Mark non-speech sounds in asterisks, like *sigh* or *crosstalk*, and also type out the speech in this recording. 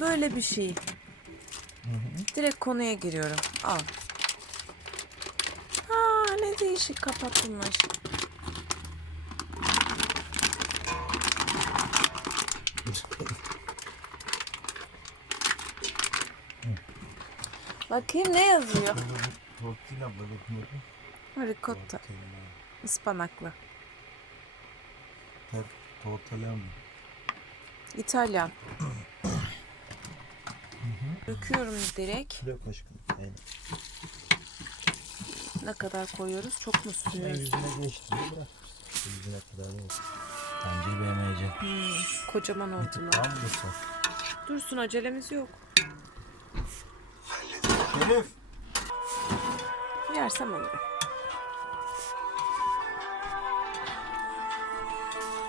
Böyle bir şey. Direkt konuya giriyorum. Al. Ha ne değişik kapatılmış. Bakayım ne yazıyor? Tortilla balık mı? Ricotta. Ispanaklı. Ter tortilla mı? İtalyan. Döküyorum *clears throat* direkt. Yok aşkım. Aynen. Ne kadar koyuyoruz? Çok mu Ben sürüyoruz? yüzüne geçti. Bırak. Yüzüne kadar yok. Bence beğenmeyeceğim. Kocaman oldular. Tamam mı sen? Dursun acelemiz yok. Elif. Yersem alırım.